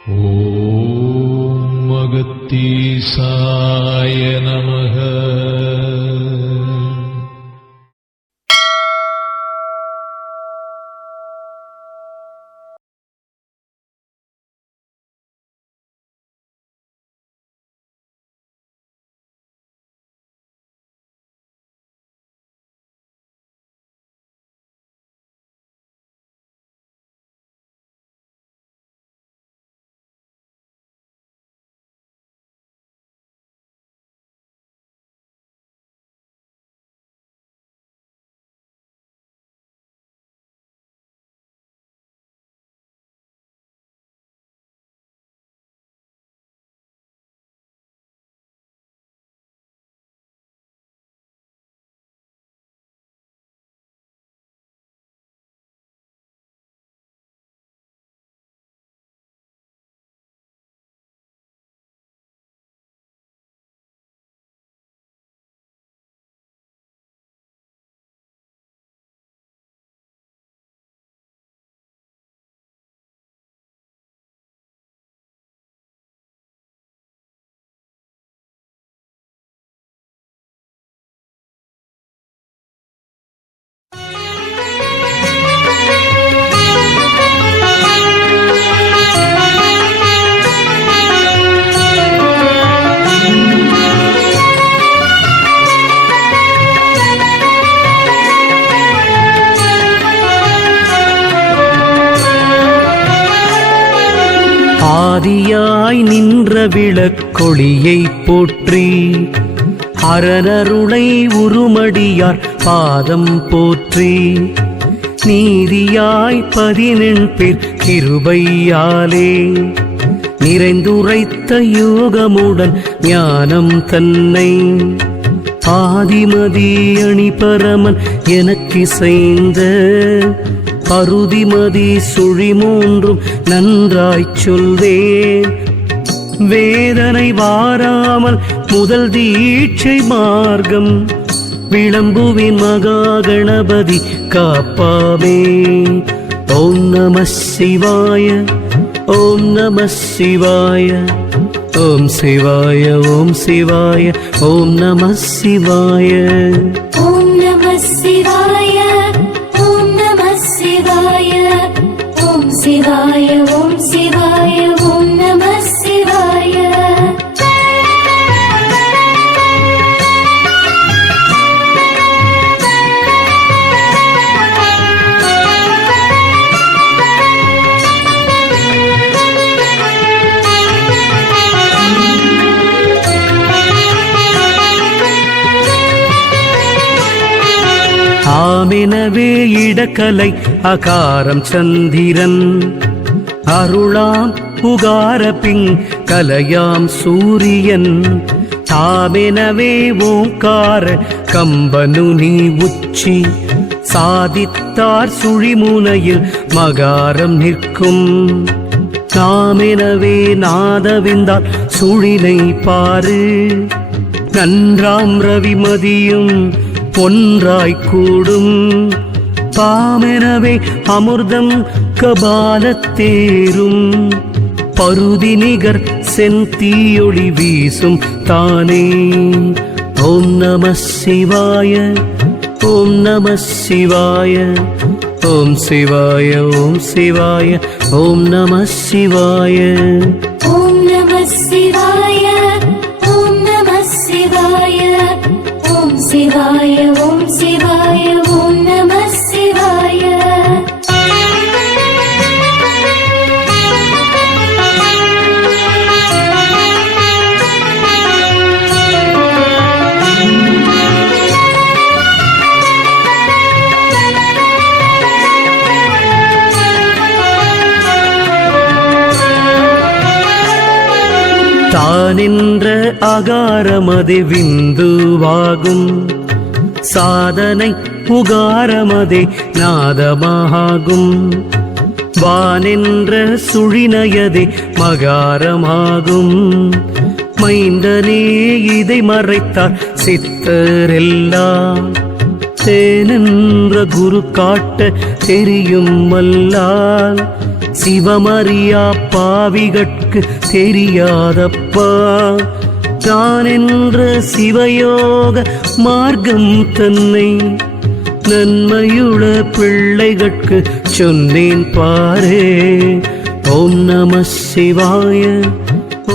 ஓம் அகத்தீசாய நமக. ஆதியாய் நின்ற விளக்கொளியை போற்றி, அரணருளை உருமடியார் பாதம் போற்றி, நீதியாய் 18 கிருபையாலே நிறைந்துரைத்த யோகமுடன் ஞானம் தன்னை ஆதிமதி அணி பரமன் எனக்கிசைந்த பருதிமதி சுழி 3 நன்றாய்ச் சொல்வேன். வேதனை வாராமல் முதல் தீட்சை மார்க்கம் விளம்புவின் மகா கணபதி காப்பாமே. ஓம் நம சிவாய, ஓம் நம சிவாய, ஓம் சிவாய, ஓம் சிவாய, ஓம் நம சிவாய. ஓம் நம சிவாய, ஓம் நம சிவாய, ஓம் சிவாய, ஓம் சிவாய, ஓம் நம சிவாய. ஆமெனவே இடக்கலை அகாரம் சந்திரன், அருளாம் உகார கலையாம் சூரியன், தாமெனவே ஓங்கார கம்பனுனி உச்சி, சாதித்தார் சுழிமுனையில் மகாரம் நிற்கும், தாமெனவே நாதவிந்தால் சுழினை பாரு, நன்றாம் ரவிமதியும் ஒன்றாய்க் கூடும், பாமெனவே அமிர்தம் கபாலத்தேரும், பருதி நிகர் செந்தீயொளி வீசும் தானே. ஓம் நம சிவாய, ஓம் நம சிவாய, ஓம் சிவாய, ஓம் சிவாய, ஓம் நம சிவாய. ஓம் நம சிவாய, ஓம் நம சிவாய, ஓம் சிவாய, ஓம் சிவாய, ஓம் நம சிவாய. தானின்ற அகாரமதி விந்துவாகும், சாதனை உகாரமதே நாதமாகும், வானென்ற சுழினயதே மகாரமாகும், மைந்தனே இதை மறைத்தார் சித்தரெல்லாம், தேனென்ற குரு காட்ட தெரியும் அல்லால், சிவமறியா பாவிகட்கு தெரியாதப்பா தான் என்ற சிவயோக மார்க்கம் தன்னை நன்மையுள்ள பிள்ளைகட்கு சொன்னேன் பாரே. ஓம் நம சிவாய,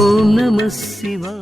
ஓம் நம சிவாய.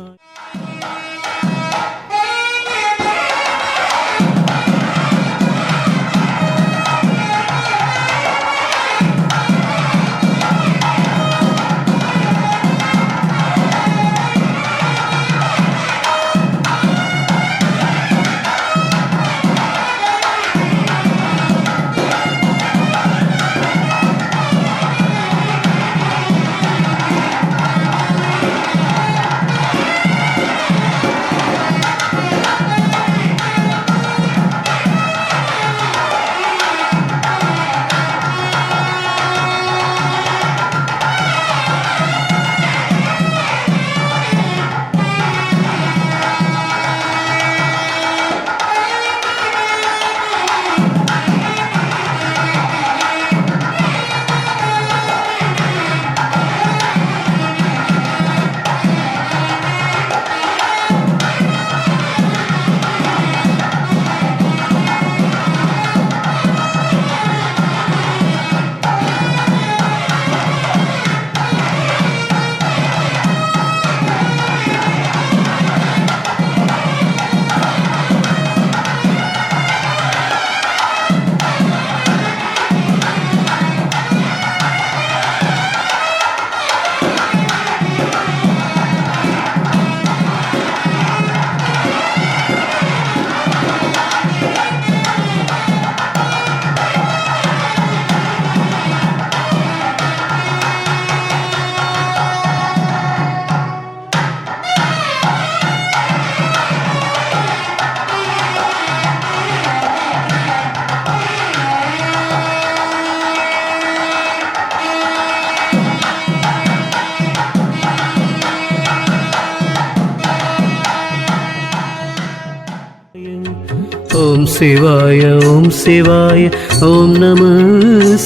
ஓம் சிவாய, ஓம் சிவாய, ஓம் நம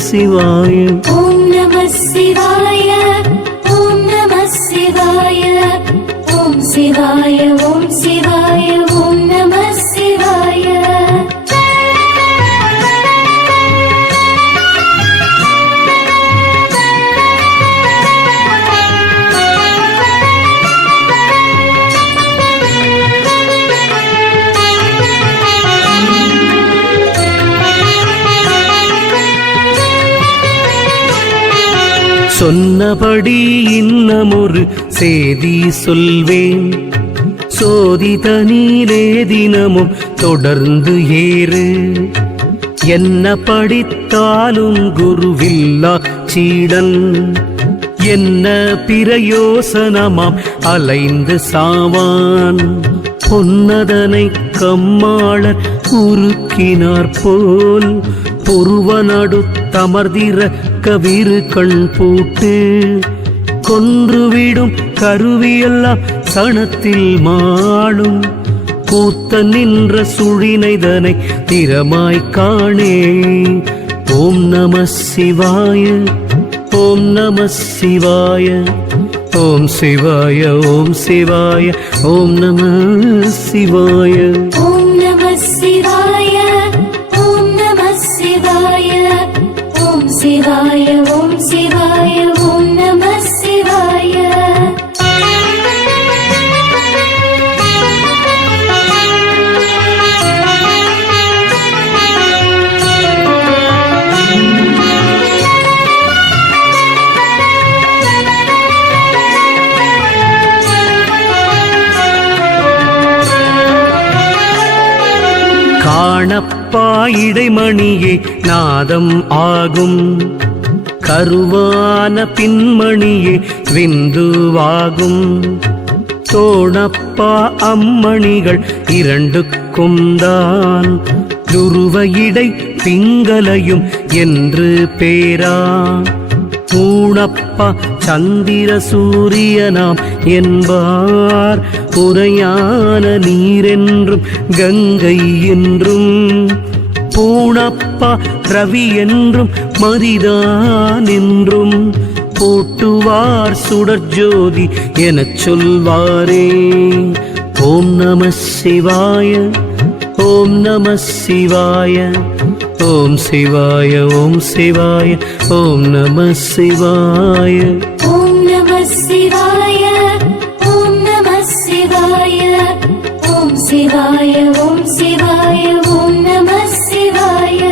சிவாய. ஓம் நம சிவாய, ஓம் நம சிவாய, ஓம் சிவாய, ஓம் சிவாய, ஓம் நம சிவாய. சொன்னபடி இன்னமொரு செய்தி சொல்வேன். சோதிதனிலே தினமும் தொடர்ந்து ஏறு. என்ன படித்தாலும் குருவில்லா சீடன் என்ன பிரயோசனமாம் அலைந்து சாவான். பொன்னதனை கம்மாளர் உருக்கினார் போல் பொருவனடு தமர்திர கவிரு கண் பூட்டு கொன்றுவிடும் கருவியெல்லாம் சணத்தில் மாளும். கூத்த நின்ற சுழினைதனை திறமாய் காணே. ஓம் நம சிவாய, ஓம் நம சிவாய, ஓம் சிவாய, ஓம் சிவாய, ஓம் நம சிவாய. ஓம் நம சிவாய, ஓம் நம சிவாய, ஓம் சிவாய, ஓம் சிவாய, ஓம் நம சிவாய. காணப்பா இடைமணியே நாதம் ஆகும். கருவான பின்மணியே விந்துவாகும். தோணப்பா அம்மணிகள் இரண்டுக்கும் தான் துருவ இடை பிங்கலையும் என்று பேரா. ஊணப்பா சந்திர சூரியனாம் என்பார். உரையான நீரென்றும் கங்கை என்றும் பூணப்பா ரவி என்றும் மதிதான் என்றும் போட்டுவார் சுடர்ஜோதி எனச் சொல்வாரே. ஓம் நம சிவாய ஓம் நம சிவாய ஓம் சிவாய ஓம் சிவாய ஓம் நம சிவாய. ஓம் நம சிவாய ஓம் நம சிவாய ஓம் சிவாய ஓம் சிவாய ஓம் நம சிவாய.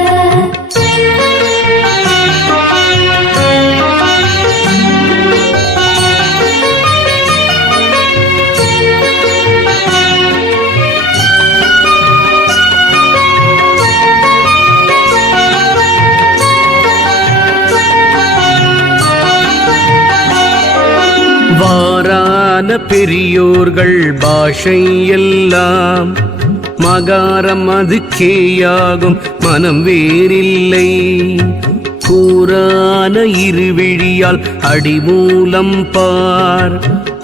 வாரான பெரியோர்கள் பாஷை எல்லாம் மகாரம் அதுக்கேயாகும் மனம் வேறில்லை. கூரான இருவிழியால் அடிமூலம் பார்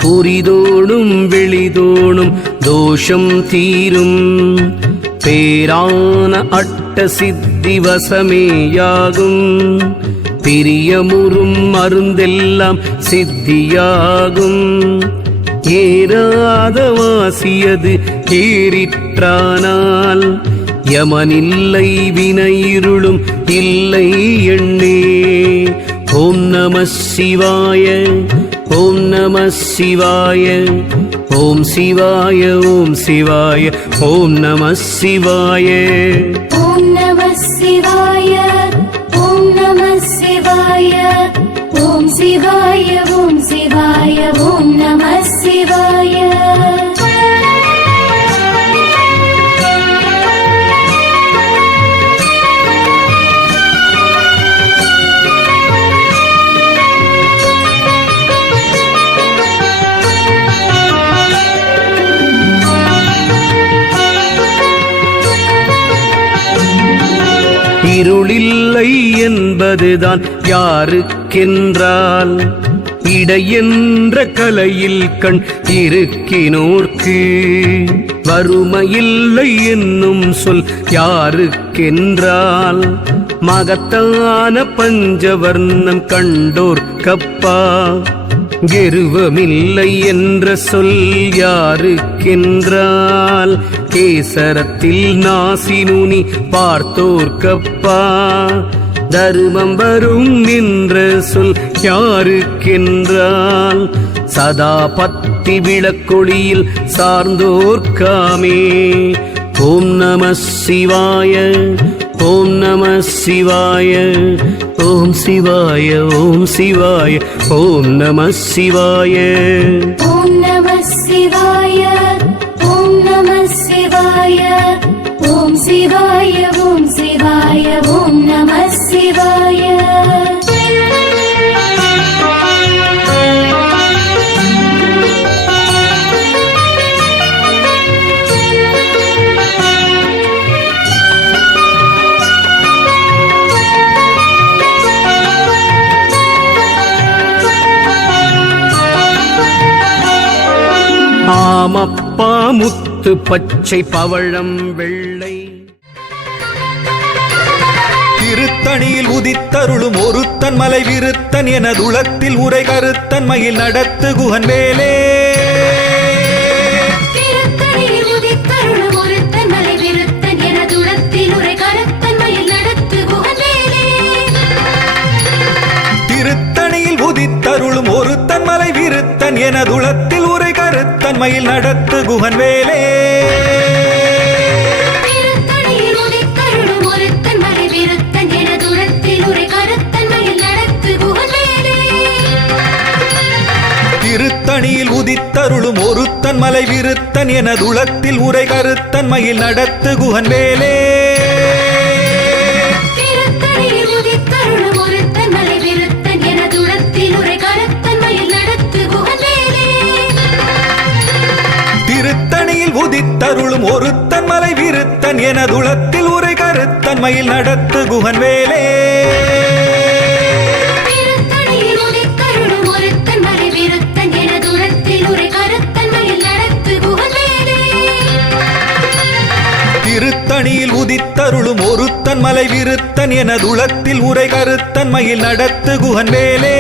குறிதோடும் வெளிதோடும் தோஷம் தீரும். பேரான அட்ட சித்தி வசமேயாகும் பிரியமுறும் மருந்தெல்லாம் சித்தியாகும். ஏறாத வாசியது ஏறிற்றானால் யமனில்லை வினையிருளும் இல்லை எண்ணே. ஓம் நம சிவாய ஓம் நம சிவாய ஓம் சிவாய ஓம் சிவாய ஓம் நம சிவாய. ஓம் நம சிவாய ஓம் நம சிவாய ஓம் சிவாய ஓம் சிவாய ஓம் நம சிவாய. இருளில்லை என்பதுதான் யாருக்கென்றால் இடையென்ற கலையில் கண் இருக்கினோர்க்கு. வறுமையில்லை என்னும் சொல் யாருக்கென்றால் மகத்தான பஞ்சவர்ணம் கண்டோர் கப்பா. கெருவமில்லை என்ற சொல் யாருக்கென்றால் கேசரத்தில் நாசினுனி பார்த்தோர்க்கப்பா. தர்மம் வரும் என்ற சொல் யாருக்கென்றால் சதா பத்தி விளக்கொளியில் சார்ந்தோர்க்காமே. ஓம் நம சிவாய ஓம் நம சிவாய ஓம் சிவாய ஓம் சிவாய ஓம் நம சிவாய. ஓம் நம சிவாய ஓம் நம சிவாய ஓம் சிவாய ஓம் சிவாய ஓம் நம சிவாய. ஆமப்பா முத்து பச்சை பவழம் வெள்ளை. திருத்தணியில் உதித்தருளும் ஒருத்தன் மலை விருத்தன் எனதுளத்தில் உரை கருத்தன் மயில் நடத்து குகன் வேலே. திருத்தணியில் உதித்தருளும் ஒருத்தன் மலை விருத்தன் எனதுளத்தில் உரை கருத்தன் மயில் நடத்து குகன் வேலே. திருத்தணியில் உதித்தருளும் ஒருத்தன் மலை விருத்தன் எனதுளத்தில் உரை கருத்தன் மயில் நடத்து குகன் வேலே. திருத்தணியில் உதித்தருளும் ஒருத்தன் மலை விருத்தன் எனதுளத்தில் உரை கருத்தன் மயில் நடத்து குகன் வேலே. திருத்தணியில் உதித்தருளும் ஒருத்தன் மலை விருத்தன் எனதுளத்தில் உரை கருத்தன் மயில் நடத்து குகன் வேலே. திருத்தணியில் உதித்தருளும் ஒருத்தன் மலை விருத்தன் எனதுளத்தில் உரை கருத்தன் மயில் நடத்து குகன் வேலே. திருத்தணியில் உதித்தருளும் ஒருத்தன் மலை விருத்தன் எனதுளத்தில் உரை கருத்தன் மயில் நடத்து குகன் வேலே. திருத்தணியில் உதித்தருளும் ஒருத்தன் மலை விருத்தன் எனதுளத்தில் உரை கருத்தன் மயில் நடத்து குகன் வேலே. திருத்தணியில் உதித்தருளும் ஒருத்தன் மலை விருத்தன் எனதுளத்தில் உரை கருத்தன் மயில் நடத்து குகன் வேலே.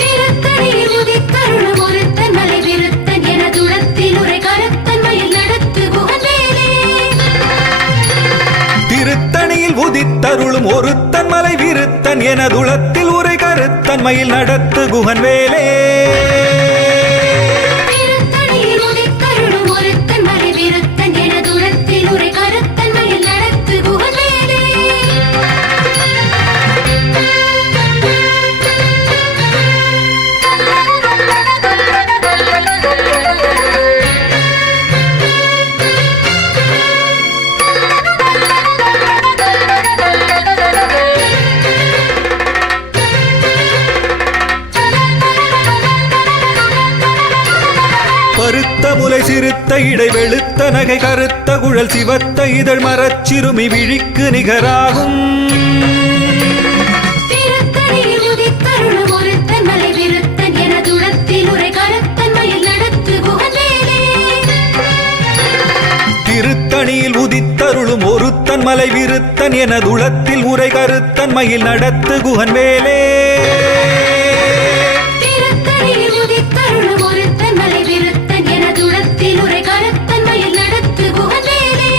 திருத்தணியில் உதித்தருளும் ஒருத்தன் மலை விருத்தன் எனதுளத்தில் உரை கருத்தன் மயில் நடத்து குகன் வேலே. திருத்தணியில் உதித்தருளும் ஒருத்தன் மலை விருத்தன் எனதுளத்தில் உரை கருத்தன் மயில் நடத்து குகன் வேலே. திருத்தணியில் உதித்தருளும் ஒருத்தன் மலை விருத்தன் எனதுளத்தில் உரை கருத்தன் மயில் நடத்து குகன் வேலே. பருத்த முலை சிறுத்த இடை வெளுத்த நகை கருத்த குழல் சிவத்த இதழ் மரச்சிறுமி விழிக்கு நிகராகும். திருத்தணியில் உதித்தருளும் ஒருத்தன் மலை விருத்தன் எனதுளத்தில் உரை கருத்தன் மயில் நடத்து குகன் வேலே. திருத்தணியில் உதித்தருளும் ஒருத்தன் மலை விருத்தன் எனதுளத்தில் உரை கருத்தன் மயில் நடத்து குகன் வேலே. திருத்தணியில் உதித்தருளும் ஒருத்தன் மலை விருத்தன் எனதுளத்தில் உரை கருத்தன் மயில் நடத்து குகன் வேலே.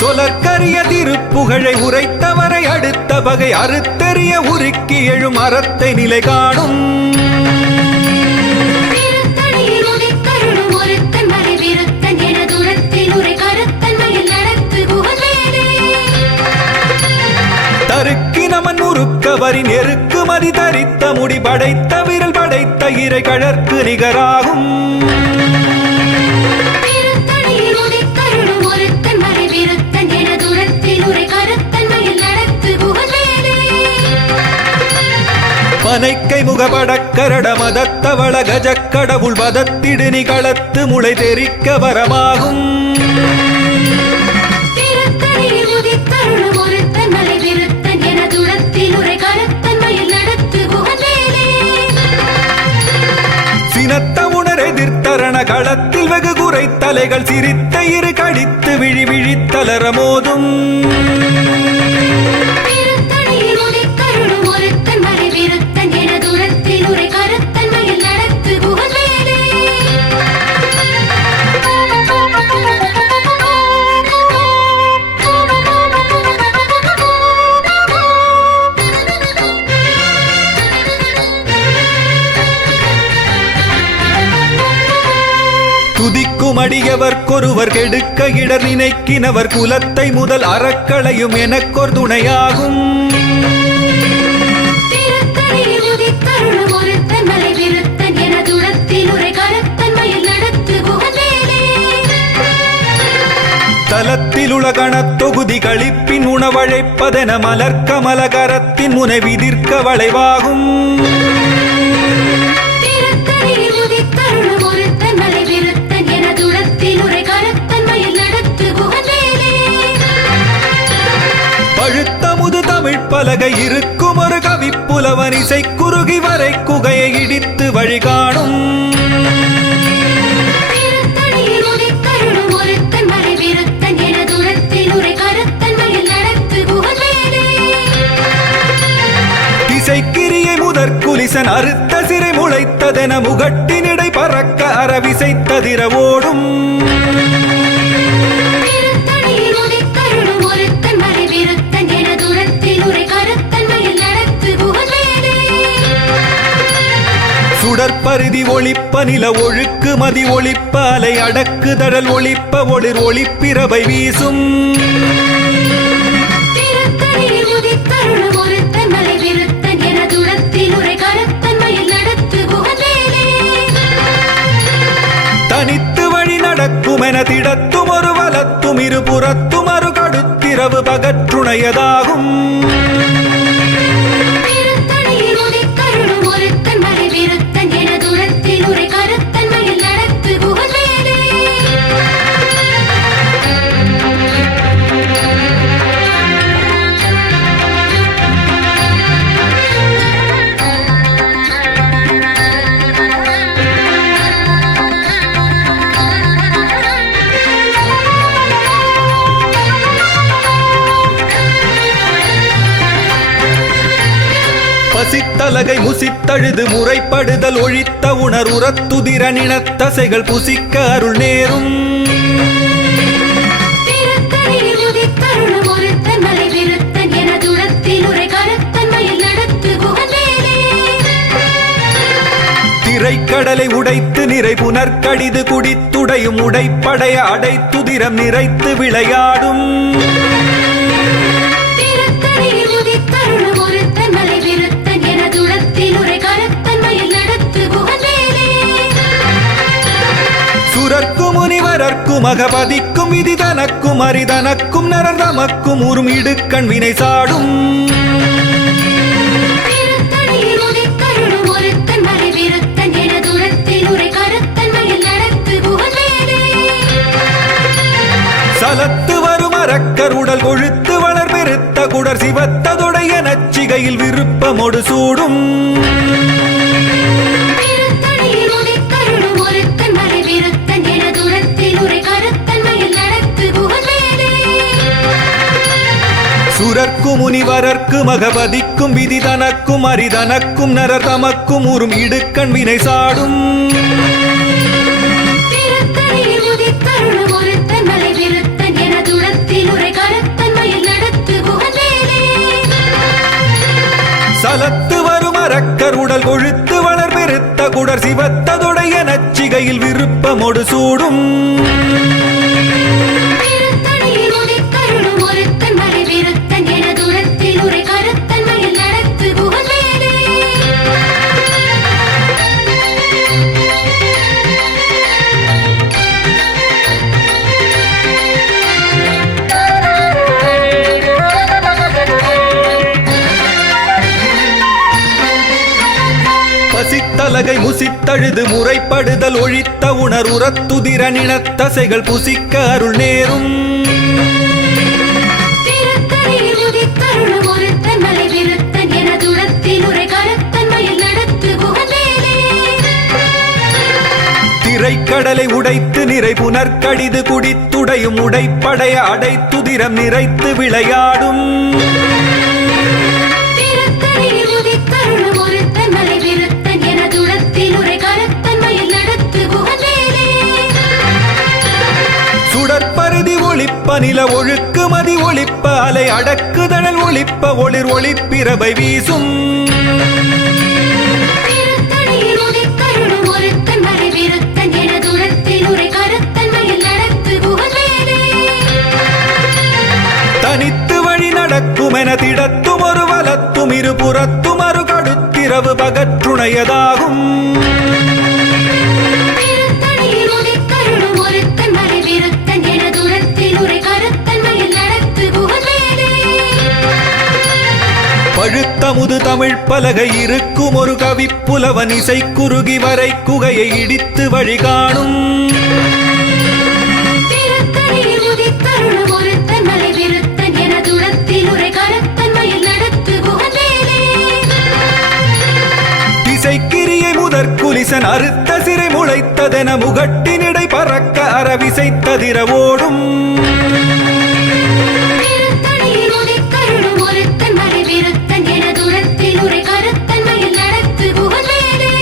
சொலற்கரிய திருப்புகழை உரைத்தவரை அடுத்த வகை அறுத்தெறிய உருக்கி எழும் அறத்தை நிலை காணும். திருத்தணியில் உதித்தருளும் ஒருத்தன் மலை விருத்தன் எனதுளத்தில் உரை கருத்தன் மயில் நடத்து குகன் வேலே. தருக்கினமன் முறுக்கவரின் எருக்கு மதி தரித்த முடி படைத்த விரல் படைத்த இறை கழற்கு நிகராகும். திருத்தணியில் உதித்தருளும் ஒருத்தன் மலை விருத்தன் எனதுளத்தில் உரை கருத்தன் மயில் நடத்து குகன் வேலே. பனைக்கை முகபடக்கரட மதத்தவள கஜக்கடவுள் வதத்திடு நிகளத்து முளை தெரிக்க வரமாகும். திருத்தணியில் உதித்தருளும் ஒருத்தன் மலை விருத்தன் எனதுளத்தில் உரை கருத்தன் மயில் நடத்து குகன் வேலே. சினத்த உணர் எதிர்த்தரண களத்தில் வெகு குறை தலைகள் சிரித்த இரு கடித்து விழி விழித்தலர மோதும். திருத்தணியில் உதித்தருளும் ஒருத்தன் மலை விருத்தன் எனதுளத்தில் உரை கருத்தன் மயில் நடத்து குகன் வேலே. துதிக்கும் அடியவர்க்கொருவர் கெடுக்க இடர் நினைக்கினவர் குலத்தை முதல் அறக்களையும் எனக்கொர் துணையாகும். திருத்தணியில் உதித்தருளும் ஒருத்தன் மலை விருத்தன் எனதுளத்தில் உரை கருத்தன் மயில் நடத்து குகன் வேலே. தலத்தில் உலகணத் தொகுதி களிப்பின் உணவழைப்பதென மலர்க்கமலகரத்தின் முனை விதிர்க்க வளைவாகும். திருத்தணியில் உதித்தருளும் ஒருத்தன் மலை விருத்தன் எனதுளத்தில் உரை கருத்தன் மயில் நடத்து குகன் வேலே. பழுத்த முது தமிழ் பலகை இருக்கும் ஒரு கவிப்புலவன் இசை குறுகி வரை குகையை இடித்து வழி காணும். திருத்தணியில் உதித்தருளும் ஒருத்தன் மலை விருத்தன் எனதுளத்தில் உரை கருத்தன் மயில் நடத்து குகன் வேலே. திசைக்கிரியை முதற் குலிசன் அறுத்த சிறை முளைத்ததென முகட்டினிடை பறக்க அறவிசைத்ததிர ஓடும். திருத்தணியில் உதித்தருளும் ஒருத்தன் மலை விருத்தன் எனதுளத்தில் உரை கருத்தன் மயில் நடத்து குகன் வேலே. சுடற்பருதி ஒளிப்ப நில ஒழுக்கு மதி ஒளிப்ப அலை அடக்கு தடல் ஒளிப்ப ஒளிர் ஒளிப்பிரவை வீசும். திருத்தணியில் உதித்தருளும் ஒருத்தன் மலை விருத்தன் எனதுளத்தில் உரை கருத்தன் மயில் நடத்து குகன் வேலே. தனித்து வழி நடக்குமென திடத்தும் ஒரு வலத்தும் இருபுறத்தும் அரு கடுத்திரவு பகற்றுணையதாகும். திருத்தணியில் உதித்தருளும் ஒருத்தன் மலை விருத்தன் எனதுளத்தில் உரை கருத்தன் மயில் நடத்து குகன் வேலே. பசித்தலகை முசித்தழுது முறைப்படுதல் ஒழித்த உணர்வுறத்துதிர நினத்தசைகள் புசிக்க அருள் நேரும் திருத்தணியில் உதித்தருளும் ஒருத்தன் மலை விருத்தன் எனதுளத்தில் உரை கருத்தன்மையில் நடத்து குகவேலே. திரைக்கடலை உடைத்து நிறை புனற்கடிது குடித்துடையும் உடைப்படைய அடைத்துதிரம் நிறைத்து விளையாடும் திருத்தணியில் உதித்தருளும் ஒருத்தன் மலை விருத்தன் எனதுளத்தில் உரை கருத்தன்மையில் நடத்து குகவேலே. சுரர்க்கும் முனிவரர்க்கும் அகபதிக்கும் விதி தனக்கும் அரிதனக்கும் நரர் தமக்கும் உறும் இடுக்கண் வினை சாடும் திருத்தணியில் உதித்தருளும் ஒருத்தன் மலை விருத்தன் எனதுளத்தில் உரை கருத்தன்மையில் நடத்து குகவேலே. சலத்து வரும் அரக்கர் உடல் கொழுத்து வளர் பெருத்த குடர் சிவத்ததுடைய நச்சிகையில் விருப்பமொடு சூடும் திருத்தணியில் உதித்தருளும் ஒருத்தன் மலை விருத்தன் எனதுளத்தில் உரை கருத்தன்மையில் நடத்து குகவேலே. சுரர்க்கும் முனிவரர்க்கும் அகபதிக்கும் விதி தனக்கும் அரிதனக்கும் நரர் தமக்கும் உறும் இடுக்கண் வினை சாடும் திருத்தணியில் உதித்தருளும் ஒருத்தன் மலை விருத்தன் எனதுளத்தில் உரை கருத்தன்மையில் நடத்து குகவேலே. சலத்து வரும் அரக்கர் உடல் கொழுத்து வளர் பெருத்த குடர் சிவத்ததுடைய நச்சிகையில் விருப்பமொடு சூடும் திருத்தணியில் உதித்தருளும் ஒருத்தன் மலை விருத்தன் எனதுளத்தில் உரை கருத்தன்மையில் நடத்து குகவேலே. பசித்தலகை முசித்தழுது முறைப்படுதல் ஒழித்த உணர்வுறத்துதிர நினத்தசைகள் புசிக்க அருள் நேரும் திருத்தணியில் உதித்தருளும் ஒருத்தன் மலை விருத்தன் எனதுளத்தில் உரை கருத்தன்மையில் நடத்து குகவேலே. திரைக்கடலை உடைத்து நிறை புனற்கடிது குடித்துடையும் உடைப்படைய அடைத்துதிரம் நிறைத்து விளையாடும் திருத்தணியில் உதித்தருளும் ஒருத்தன் மலை விருத்தன் எனதுளத்தில் உரை கருத்தன்மையில் நடத்து குகவேலே. சுடற்பருதி ஒளிப்ப நில ஒழுக்கு மதி ஒளிப்ப அலை அடக்குதழல் ஒளிப்ப ஒளிர் ஒளிப்பிரபை வீசும் திருத்தணியில் உதித்தருளும் ஒருத்தன் மலை விருத்தன் எனதுளத்தில் உரை கருத்தன்மையில் நடத்து குகவேலே. தனித்து வழி நடக்கும் என திடத்தும் ஒரு வலத்தும் இருபுறத்தும் அரு கடுத்திரவு பகற்றுணையதாகும் திருத்தணியில் உதித்தருளும் ஒருத்தன் மலை விருத்தன் எனதுளத்தில் உரை கருத்தன்மையில் நடத்து குகவேலே. பழுத்தமுது தமிழ் பலகை இருக்கும் ஒரு கவிப்புலவன் இசை குறுகி வரை குகையை இடித்து வழி காணும் திருத்தணியில் உதித்தருளும் ஒருத்தன் மலை விருத்தன் எனதுளத்தில் உரை கருத்தன்மையில் நடத்து குகவேலே. திசைக்கிரியை முதற் குலிசன் அறுத்த சிறை முளைத்ததென முகட்டினிடை பறக்க அறவிசைத்ததிர ஓடும் திருத்தணியில் உதித்தருளும் ஒருத்தன் மலை விருத்தன் எனதுளத்தில் உரை கருத்தன்மையில் நடத்து குகவேலே.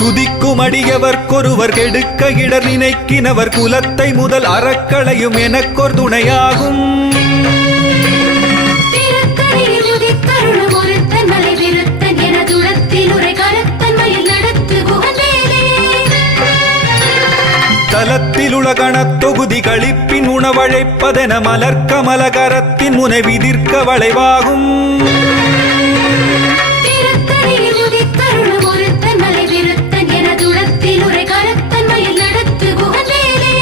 துதிக்கும் அடியவர்க்கொருவர் கெடுக்க இடர் நினைக்கினவர் குலத்தை முதல் அறக்களையும் எனக்கொரு துணையாகும் திருத்தணியில் உதித்தருளும் ஒருத்தன் மலை விருத்தன் எனதுளத்தில் உரை கருத்தன்மையில் நடத்து குகவேலே. தலத்தில் உலகணத் தொகுதி களிப்பின் உணவழைப்பதென மலர்க்கமலகரத்தின் முனை விதிர்க்க வளைவாகும் திருத்தணியில் உதித்தருளும் ஒருத்தன் மலை விருத்தன் எனதுளத்தில் உரை கருத்தன்மையில் நடத்து குகவேலே.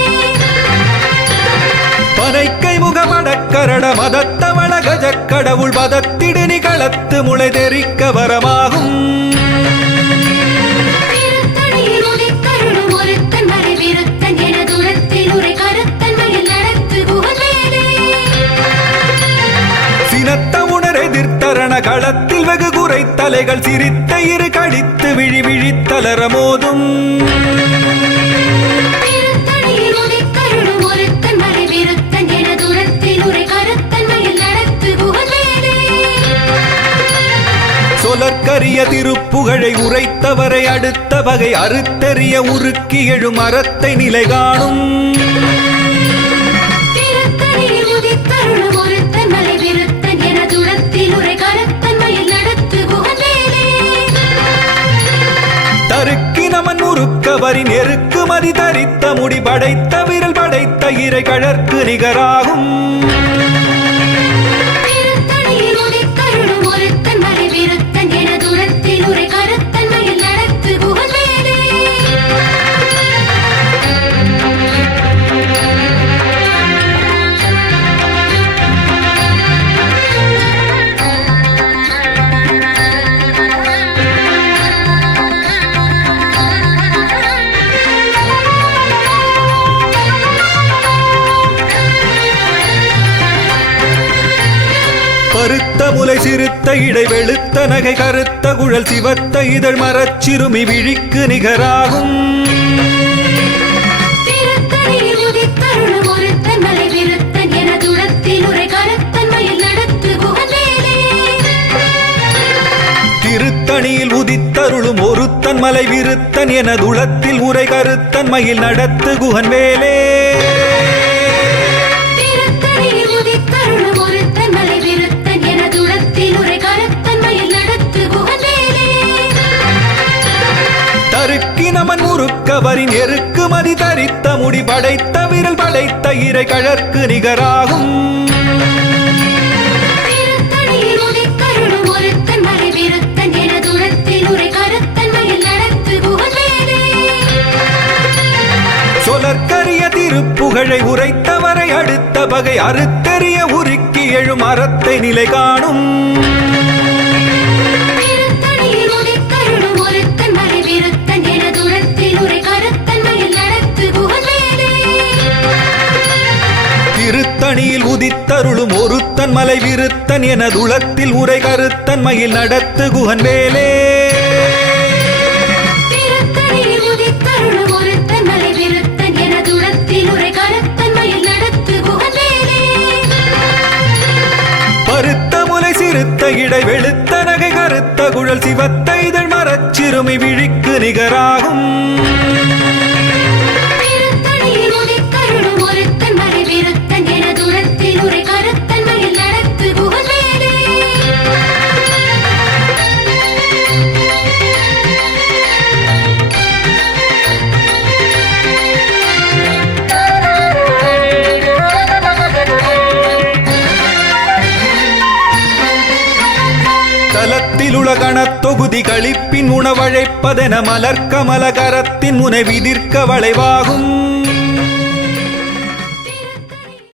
பனைக்கை முகமடக்கரட மதத்தவள கஜக்கடவுள் பதத்திடு நிகளத்து முளை தெரிக்க வரமாகும் திருத்தணியில் உதித்தருளும் ஒருத்தன் மலை விருத்தன் எனதுளத்தில் உரை கருத்தன்மையில் நடத்து குகவேலே. சினத்த உணர் எதிர்த்தரண களத்தில் வெகு தலைகள் சிரித்த இரு கடித்து விழி விழித்தலர மோதும் திருத்தணியில் உதித்தருளும் ஒருத்தன் மலை விருத்தன் என தூரத்தில் உரை கருத்தன் மயில் நடத்து குகவேலே சொலற்கரிய திருப்புகழை உரைத்தவரை அடுத்த வகை அறுத்தெறிய உருக்கி எழும் அறத்தை நிலை காணும் திருத்தணியில் உதித்தருளும் ஒருத்தன் மலை விருத்தன் என தூரத்தில் உரை கருத்தன் மயில் நடத்து குகவேலே தருக்கினமன் உருக்கவரி நெருக்கு மதி தரித்த முடி படைத்த விரல் படைத்த இறை கழற்கு நிகராகும் திருத்தணியில் உதித்தருளும் ஒருத்தன் மலை விருத்தன் என தூரத்தில் உரை கருத்தன் மயில் நடத்து குகவேலே பருத்த முலை சிறுத்த இடை வெளுத்த நகை கருத்த குழல் சிவத்த இதழ் மரச்சிறுமி விழிக்கு நிகராகும் திருத்தணியில் உதித்தருளும் ஒருத்தன் மலை விருத்தன் என தூரத்தில் உரை கருத்தன் மயில் நடத்து குகவேலே திருத்தணியில் உதித்தருளும் ஒருத்தன் மலை விருத்தன் என துளத்தில் உரை கருத்தன் மயில் நடத்து குகன் வேலே திருத்தணியில் உதித்தருளும் ஒருத்தன் மலை விருத்தன் என தூரத்தில் உரை கருத்தன் மயில் நடத்து குகவேலே தருக்கினமன் முறுக்கவரி நெருக்கு மதி தரித்த முடி படைத்த விரல் படைத்த இறை கழற்கு நிகராகும் திருத்தணியில் உதித்தருளும் ஒருத்தன் மலை விருத்தன் என தூரத்தில் உரை கருத்தன் மயில் நடத்து குகவேலே சொலற்கரிய திருப்புகழை உரைத்தவரை அடுத்த வகை அறுத்தெறிய உருக்கி எழும் அறத்தை நிலை காணும் திருத்தணியில் உதித்தருளும் ஒருத்தன் மலை விருத்தன் என தூரத்தில் உரை கருத்தன் மயில் நடத்து குகவேலே திருத்தணியில் உதித்தருளும் ஒருத்தன் மலை விருத்தன் என துளத்தில் உரை கருத்தன் மயில் நடத்து குகன் வேலே திருத்தணியில் உதித்தருளும் ஒருத்தன் மலை விருத்தன் என தூரத்தில் உரை கருத்தன் மயில் நடத்து குகவேலே பருத்த முலை சிறுத்த இடை வெளுத்த நகை கருத்த குழல் சிவத்த இதழ் மரச்சிறுமி விழிக்கு நிகராகும் திருத்தணியில் உதித்தருளும் ஒருத்தன் மலை விருத்தன் என தூரத்தில் உரை கருத்தன் மயில் நடத்து குகவேலே தலத்தில் உலகணத் தொகுதி களிப்பின் உணவழைப்பதென மலர்க்கமல கரத்தின் முனை விதிர்க்க வளைவாகும்